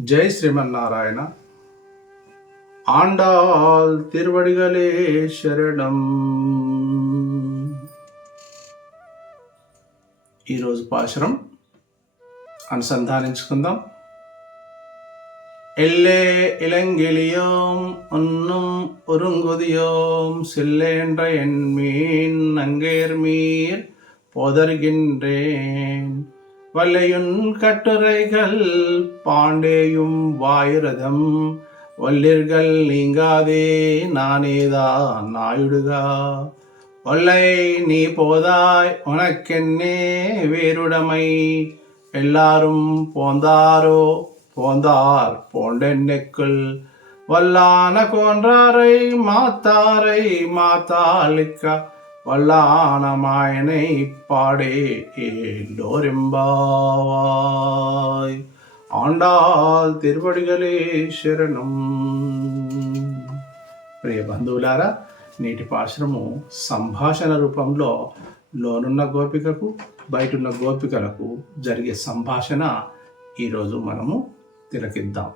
జై శ్రీమన్నారాయణ ఆండాల్ తిరువడిగలే శరణం ఈరోజు పాశరం అనుసంధానించుకుందాం ఎల్లే ఇలంగిలియోం ఉన్నుం ఉరుంగుదియోం సిల్లేండ్ర ఎన్మీన్ நங்கேர்மீர் போதர்கின்றேன் வல்லையுன் கட்டுரைகள் பாண்டேயும் வாயுரதம். வல்லிர்கள் நீங்காதே நானேதான் நாயுடுகா. ஒல்லை நீ போதாய் உனக்கென்னே வேறுடமை. எல்லாரும் போந்தாரோ போந்தார் போண்டென்னைக்குள். வல்லான கோன்றாரை மாத்தாரை மாத்தாளிக்க. வல்லானமாயனை பாடே ஏண்டோரெம்பாவாய் ఆండాల్ తిరువడిగలే శరణం ప్రియ బంధువులారా నేటి పాశ్రము సంభాషణ రూపంలో లోనున్న గోపికకు బయటున్న గోపికలకు జరిగే సంభాషణ ఈరోజు మనము తిలకిద్దాం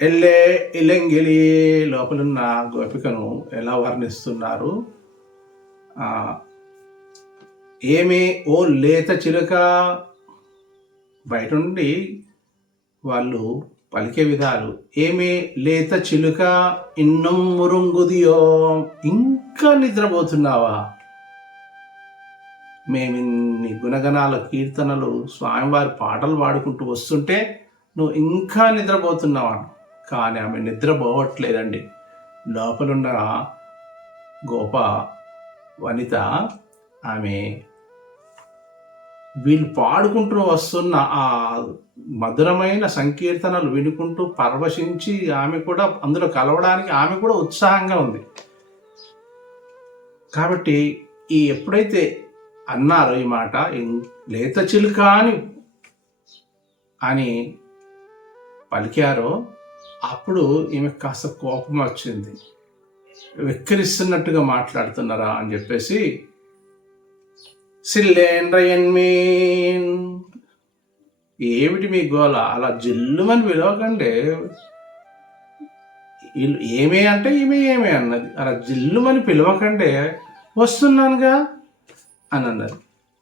ఎల్లే ఇలంగిలి లోపలున్న గోపికను ఎలా వర్ణిస్తున్నారు? ఏమి ఓ లేత చిలుక? బయట నుండి వాళ్ళు పలికే విధాలు ఏమి లేత చిలుక? ఇన్నం మురుంగుదియో ఇంకా నిద్రపోతున్నావా? మేమిన్ని గుణగణాల కీర్తనలు స్వామివారి పాటలు పాడుకుంటూ వస్తుంటే నువ్వు ఇంకా నిద్రపోతున్నావా? కానీ ఆమె నిద్రపోవట్లేదండి లోపలున్న గోప వనిత ఆమె వీళ్ళు పాడుకుంటూ వస్తున్న ఆ మధురమైన సంకీర్తనలు వినుకుంటూ పరవశించి ఆమె కూడా అందులో కలవడానికి ఆమె కూడా ఉత్సాహంగా ఉంది. కాబట్టి ఈ ఎప్పుడైతే అన్నారో ఈ మాట లేత చిలుక అని అని పలికారో అప్పుడు ఈమె కాస్త కోపం వచ్చింది. వెక్కిరిస్తున్నట్టుగా మాట్లాడుతున్నారా అని చెప్పేసి సిల్లేండ్రయన్మీన్ ఏమిటి మీ గోల? అలా జిల్లుమని పిలవకండి. వీళ్ళు ఏమే అంటే ఈమె ఏమే అన్నది? అలా జిల్లుమని పిలవకండి. వస్తున్నానుగా? అని అన్నది.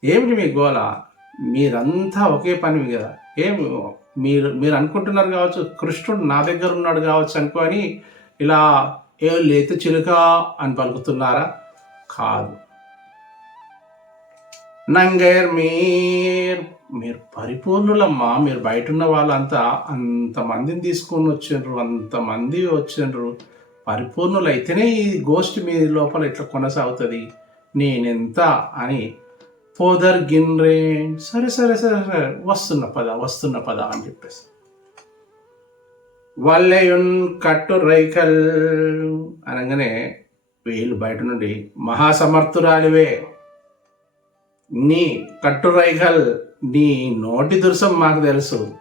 ఏమిటి మీ గోల? మీరంతా ఒకే పని కదా? ఏమి మీరు మీరు అనుకుంటున్నారు కావచ్చు కృష్ణుడు నా దగ్గర ఉన్నాడు కావచ్చు అనుకొని ఇలా ఏ లేత చిలుక అని పలుకుతున్నారా? కాదు. నంగేర్ మీర్ మీరు పరిపూర్ణులమ్మా మీరు బయట ఉన్న వాళ్ళంతా అంతమందిని తీసుకొని వచ్చిండ్రు అంతమంది వచ్చిండ్రు. పరిపూర్ణులు అయితేనే ఈ గోష్ఠి మీ లోపల ఇట్లా కొనసాగుతుంది. నేనెంత అని పోదర్ గిన్రే సరే సరే సరే సరే. వస్తున్న పద వస్తున్న పద అని చెప్పేసి. వల్లయున్ కట్టు రైకల్ అనగానే వీళ్ళు బయట నుండి మహాసమర్థురాలివే. నీ కట్టు రైకల్ నీ నోటి దురుసం మాకు తెలుసు.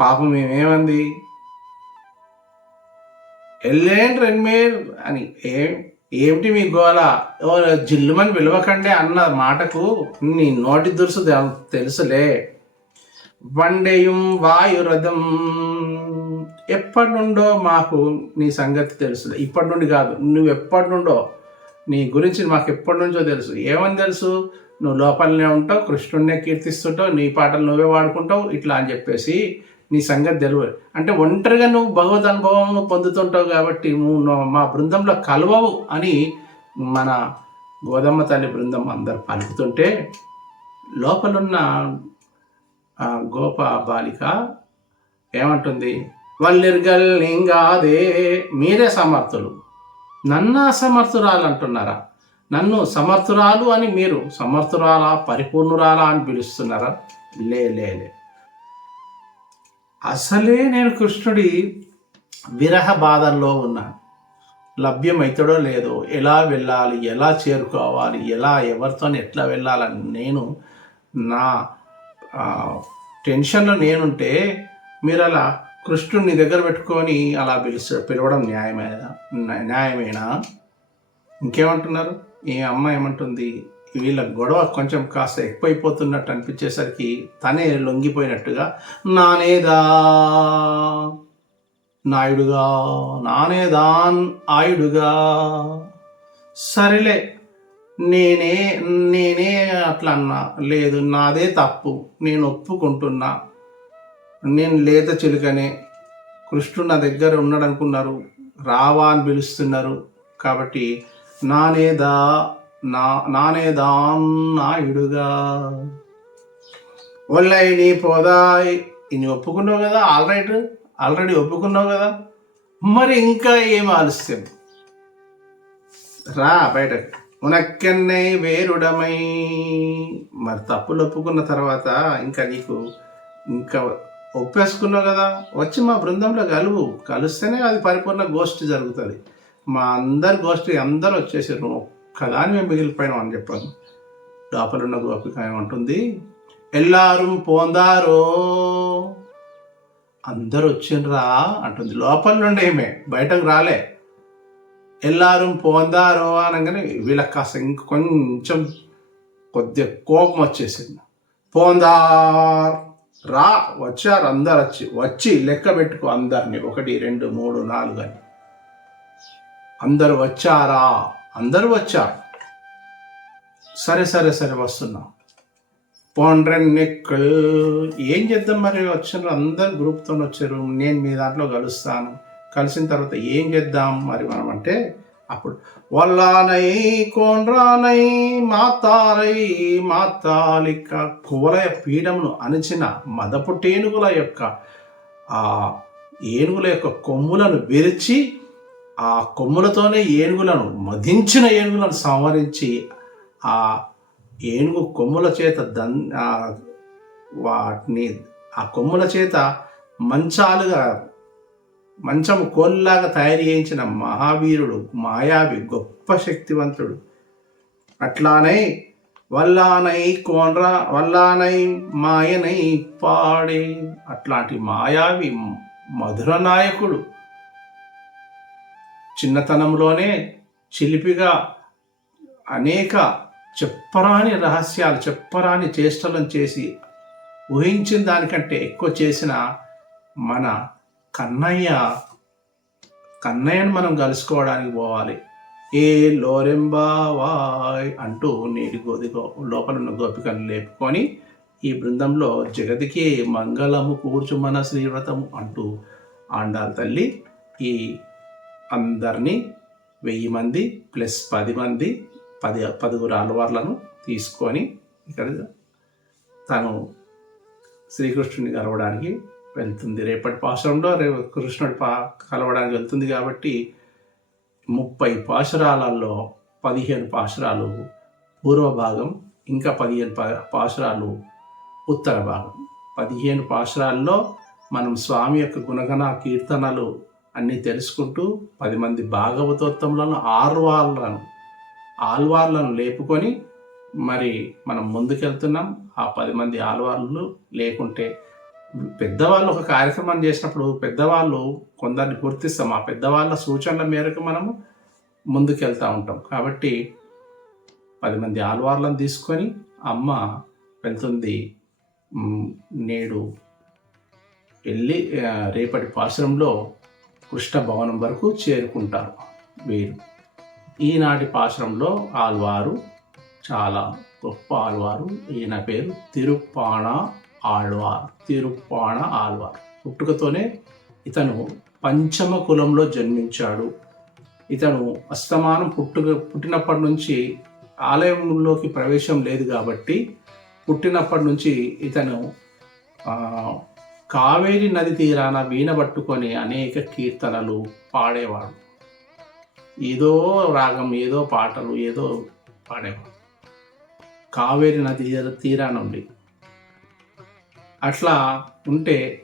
పాపం మేమేమంది ఎల్లేండి రెన్మేర్ అని ఏం ఏమిటి మీ గోల? ఓ జిల్లుమని పిలవకండి అన్న మాటకు నీ నోటి దురుసు తెలుసులే. వండేయం వాయురథం. ఎప్పటి నుండో మాకు నీ సంగతి తెలుసులే. ఇప్పటి నుండి కాదు నువ్వు ఎప్పటి నుండో నీ గురించి మాకు ఎప్పటి నుంచో తెలుసు. ఏమని తెలుసు? నువ్వు లోపలనే ఉంటావు కృష్ణుడినే కీర్తిస్తుంటావు నీ పాటలు నువ్వే వాడుకుంటావు ఇట్లా అని చెప్పేసి నీ సంగతి తెలియదు అంటే ఒంటరిగా నువ్వు భగవద్ అనుభవం పొందుతుంటావు కాబట్టి నువ్వు మా బృందంలో కలవవు అని మన గోదమ్మ తల్లి బృందం అందరు పలుకుతుంటే లోపలున్న గోప బాలిక ఏమంటుంది? వల్లిర్గల్ ఇంగాదే మీరే సమర్థులు. నన్ను అసమర్థురాలు అంటున్నారా నన్ను సమర్థురాలు అని మీరు సమర్థురాలా పరిపూర్ణురాలా అని పిలుస్తున్నారా? లే లే లే. అసలే నేను కృష్ణుడి విరహ బాధల్లో ఉన్నాను లభ్యమవుతాడో లేదో ఎలా వెళ్ళాలి ఎలా చేరుకోవాలి ఎలా ఎవరితో ఎట్లా వెళ్ళాలని నేను నా టెన్షన్లో నేనుంటే మీరు అలా కృష్ణుడిని దగ్గర పెట్టుకొని అలా పిలిచ పిలవడం న్యాయమేనా న్యాయమేనా? ఇంకేమంటున్నారు? ఈ అమ్మ ఏమంటుంది? వీళ్ళ గొడవ కొంచెం కాస్త ఎక్కువైపోతున్నట్టు అనిపించేసరికి తనే లొంగిపోయినట్టుగా నానేదా నాయుడుగా నానేదాన్ ఆయుడుగా. సరేలే నేనే నేనే అట్లా అన్నా లేదు నాదే తప్పు. నేను ఒప్పుకుంటున్నా. నేను లేత చిలుకనే. కృష్ణుడు నా దగ్గర ఉన్నాడు అనుకున్నారు రావా అని పిలుస్తున్నారు. కాబట్టి నానేదా నా నానేదా నాయుడుగా. ఒళ్ళై నీ పోదాయ్. ఇన్ని ఒప్పుకున్నావు కదా ఆల్రైట్ ఆల్రెడీ ఒప్పుకున్నావు కదా. మరి ఇంకా ఏం ఆలస్యం? రా బయట ఉనక్కెన్నై వేరుడమై. మరి తప్పులు ఒప్పుకున్న తర్వాత ఇంకా నీకు ఇంకా ఒప్పేసుకున్నావు కదా. వచ్చి మా బృందంలో కలువు. కలిస్తేనే అది పరిపూర్ణ గోష్ఠి జరుగుతుంది. మా అందరి గోష్ఠి అందరూ వచ్చేసారు నువ్వు ఒక్కదాని మేము మిగిలిపోయినాం అని చెప్పాను లోపల ఉన్న గోపిక ఏమంటుంది ఎల్లారు పోందారో అందరు వచ్చిండ్రా అంటుంది. లోపల నుండి ఏమే? బయటకు రాలే. ఎల్లారు పోందారో అనగానే వీళ్ళకి కాస్త ఇంక కొంచెం కొద్దిగా కోపం వచ్చేసింది. పోందార్ రా వచ్చారు అందరు వచ్చి వచ్చి లెక్క పెట్టుకో అందరిని. ఒకటి రెండు మూడు నాలుగు అని. అందరు వచ్చారా? అందరూ వచ్చారు సరే సరే సరే వస్తున్నాం. పోండ్రెన్ నెక్కల్. ఏం చేద్దాం మరి? వచ్చిన అందరు గ్రూప్తో వచ్చారు. నేను మీ దాంట్లో కలుస్తాను. కలిసిన తర్వాత ఏం చేద్దాం మరి మనం అంటే అప్పుడు వల్లానై కోండ్రానై మాతారై మాతాలిక. కువలయ పీడమును అణిచిన మదపు టేనుగుల యొక్క ఆ ఏనుగుల యొక్క కొమ్ములను విరిచి ఆ కొమ్ములతోనే ఏనుగులను మధించిన ఏనుగులను సంవరించి ఆ ఏనుగు కొమ్ముల చేత దన్ వాటిని ఆ కొమ్ముల చేత మంచాలుగా మంచము కోల్లాగా తయారు చేయించిన మహావీరుడు మాయావి గొప్ప శక్తివంతుడు. అట్లానే వల్లానై కోన్రా వల్లానై మాయనై పాడే. అట్లాంటి మాయావి మధుర నాయకుడు. చిన్నతనంలోనే చిలిపిగా అనేక చెప్పరాని రహస్యాలు చెప్పరాని చేష్టలను చేసి ఊహించిన దానికంటే ఎక్కువ చేసిన మన కన్నయ్య కన్నయ్యను మనం కలుసుకోవడానికి పోవాలి. ఏ లోరెంబావాయ్ అంటూ నీటి గోదిగో లోపల ఉన్న గోపికను లేపుకొని ఈ బృందంలో జగతికి మంగళము కూర్చుమన శ్రీవ్రతము అంటూ ఆండాల తల్లి. ఈ అందరినీ వెయ్యి మంది ప్లస్ పది మంది పది పదుగురు అలవార్లను తీసుకొని ఇక్కడ తను శ్రీకృష్ణుని కలవడానికి వెళ్తుంది. రేపటి పాశురంలో రేపు కృష్ణుడి పా కలవడానికి వెళ్తుంది కాబట్టి ముప్పై పాశురాలలో పదిహేను పాశురాలు పూర్వ భాగం ఇంకా పదిహేను పా పాశురాలు ఉత్తర భాగం. పదిహేను పాశురాల్లో మనం స్వామి యొక్క గుణగణ కీర్తనలు అన్నీ తెలుసుకుంటూ పది మంది భాగవతోత్తములను ఆర్వాళ్ళను ఆల్వార్లను లేపుకొని మరి మనం ముందుకెళ్తున్నాం. ఆ పది మంది ఆల్వార్లు లేకుంటే పెద్దవాళ్ళు ఒక కార్యక్రమం చేసినప్పుడు పెద్దవాళ్ళు కొందరిని గుర్తిస్తాం. ఆ పెద్దవాళ్ళ సూచనల మేరకు మనము ముందుకెళ్తూ ఉంటాం. కాబట్టి పది మంది ఆల్వార్లను తీసుకొని అమ్మ వెళ్తుంది. నేడు వెళ్ళి రేపటి పాశ్రంలో కృష్ణ భవనం వరకు చేరుకుంటారు వీరు. ఈనాటి పాశ్రంలో ఆల్వారు చాలా గొప్ప ఆల్వారు ఈయన పేరు తిరుప్పాణ ఆళ్వార్ తిరుప్పాణ ఆళ్వార్. పుట్టుకతోనే ఇతను పంచమ కులంలో జన్మించాడు. ఇతను అస్తమానం పుట్టుక పుట్టినప్పటి నుంచి ఆలయంలోకి ప్రవేశం లేదు కాబట్టి పుట్టినప్పటి నుంచి ఇతను కావేరి నది తీరాన వీణ పట్టుకొని అనేక కీర్తనలు పాడేవాడు. ఏదో రాగం ఏదో పాటలు ఏదో పాడేవాడు. కావేరి నది తీరాన ఉండి అట్లా ఉంటే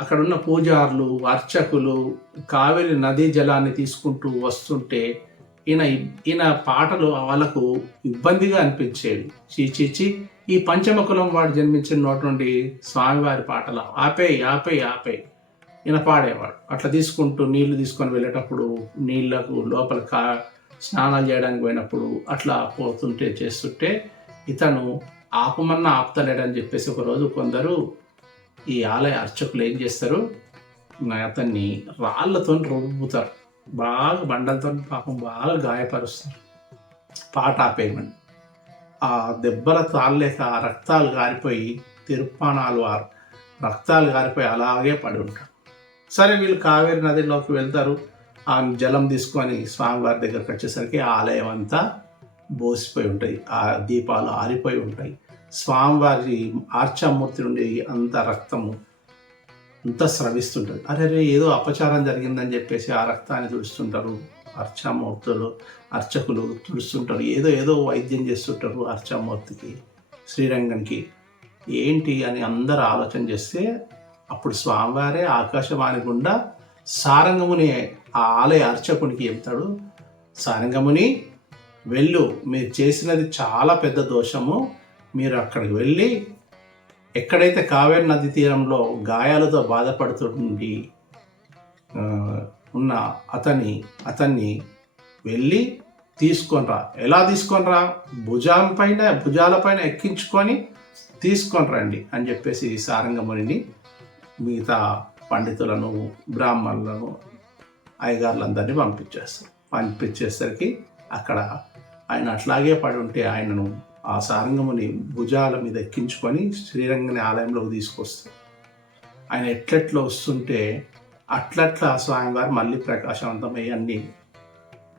అక్కడున్న పూజారులు అర్చకులు కావేరి నదీ జలాన్ని తీసుకుంటూ వస్తుంటే ఈయన ఈయన పాటలు వాళ్ళకు ఇబ్బందిగా అనిపించేవి. చీచీచి ఈ పంచమకులం వాడు జన్మించిన నోటి నుండి స్వామివారి పాటలు ఆపేయి ఆపేయి ఆపేయి ఈయన పాడేవాడు. అట్లా తీసుకుంటూ నీళ్ళు తీసుకొని వెళ్ళేటప్పుడు నీళ్ళకు లోపల కా స్నానాలు చేయడానికి పోయినప్పుడు అట్లా పోతుంటే చేస్తుంటే ఇతను ఆపమన్నా ఆపుతలేడని చెప్పేసి ఒకరోజు కొందరు ఈ ఆలయ అర్చకులు ఏం చేస్తారు? అతన్ని రాళ్ళతో రుబ్బుతారు బాగా బండలతో పాపం బాగా గాయపరుస్తారు పాట ఆపేయమని. ఆ దెబ్బల తాళ్ళలేక ఆ రక్తాలు గారిపోయి తిరుప్పానాలు వారు రక్తాలు గారిపోయి అలాగే పడి ఉంటారు. సరే వీళ్ళు కావేరి నదిలోకి వెళ్తారు. ఆ జలం తీసుకొని స్వామివారి దగ్గరకు వచ్చేసరికి ఆ ఆలయం అంతా బోసిపోయి ఉంటాయి. ఆ దీపాలు ఆరిపోయి ఉంటాయి. స్వామివారి ఆర్చామూర్తి నుండి అంత రక్తము అంతా స్రవిస్తుంటుంది అరే రే ఏదో అపచారం జరిగిందని చెప్పేసి ఆ రక్తాన్ని తుడుస్తుంటారు. అర్చామూర్తులు అర్చకులు తుడుస్తుంటారు. ఏదో ఏదో వైద్యం చేస్తుంటారు అర్చామూర్తికి శ్రీరంగంకి ఏంటి అని అందరు ఆలోచన చేస్తే అప్పుడు స్వామివారే ఆకాశవాణి గుండా సారంగముని ఆ ఆలయ అర్చకునికి చెప్తాడు సారంగముని వెళ్ళు. మీరు చేసినది చాలా పెద్ద దోషము. మీరు అక్కడికి వెళ్ళి ఎక్కడైతే కావేరి నది తీరంలో గాయాలతో బాధపడుతుండి ఉన్న అతని అతన్ని వెళ్ళి తీసుకొనిరా. ఎలా తీసుకొనిరా? భుజం పైన భుజాలపైన ఎక్కించుకొని తీసుకొని రండి అని చెప్పేసి సారంగమునిని మిగతా పండితులను బ్రాహ్మణులను అయ్యగారులందరినీ పంపించేస్తారు. పంపించేసరికి అక్కడ ఆయన అట్లాగే పడి ఉంటే ఆయనను ఆ సారంగముని భుజాల మీద ఎక్కించుకొని శ్రీరంగని ఆలయంలోకి తీసుకొస్తారు ఆయన ఎట్లెట్లో వస్తుంటే అట్లట్లా స్వామివారు మళ్ళీ ప్రకాశవంతమై అన్ని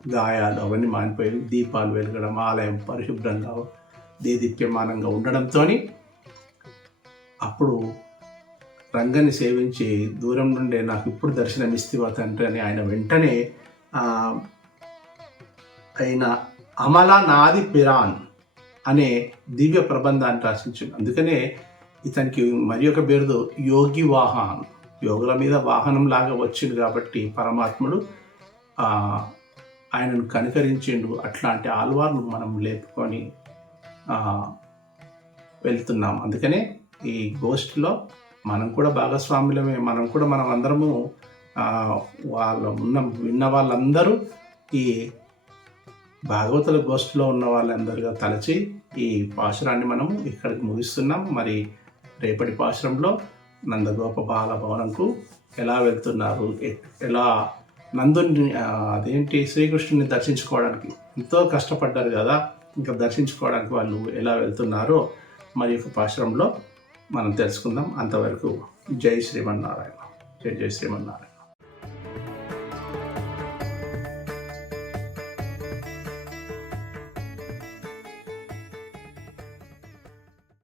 గాయాలు అవన్నీ మానిపోయి దీపాలు వెలగడం ఆలయం పరిశుభ్రంగా దేదీప్యమానంగా ఉండడంతో అప్పుడు రంగని సేవించి దూరం నుండే నాకు ఇప్పుడు దర్శనం ఇస్తివా తండ్రి అని ఆయన వెంటనే ఆయన అమల నాది పిరాన్ అనే దివ్య ప్రబంధాన్ని రచించింది అందుకనే ఇతనికి మరి ఒక బిరుదు యోగి వాహనం. యోగుల మీద వాహనం లాగా వచ్చిండు కాబట్టి పరమాత్ముడు ఆయనను కనికరించిండు. అట్లాంటి ఆల్వార్లు మనం లేపుకొని వెళ్తున్నాం. అందుకనే ఈ గోష్ఠిలో మనం కూడా భాగస్వాములమే. మనం కూడా మనం అందరము వాళ్ళ ఉన్న విన్న వాళ్ళందరూ ఈ భాగవతుల గోష్ఠిలో ఉన్న వాళ్ళందరిగా తలచి ఈ పాశురాన్ని మనం ఇక్కడికి ముగిస్తున్నాం. మరి రేపటి పాశురంలో నందగోప బాల భవనంకు ఎలా వెళ్తున్నారు? ఎలా నందుని అదేంటి శ్రీకృష్ణుని దర్శించుకోవడానికి? ఎంతో కష్టపడ్డారు కదా ఇంకా దర్శించుకోవడానికి వాళ్ళు ఎలా వెళ్తున్నారో మరి యొక్క పాశ్రంలో మనం తెలుసుకుందాం. అంతవరకు జై శ్రీమన్నారాయణ. జై జై శ్రీమన్నారాయణ.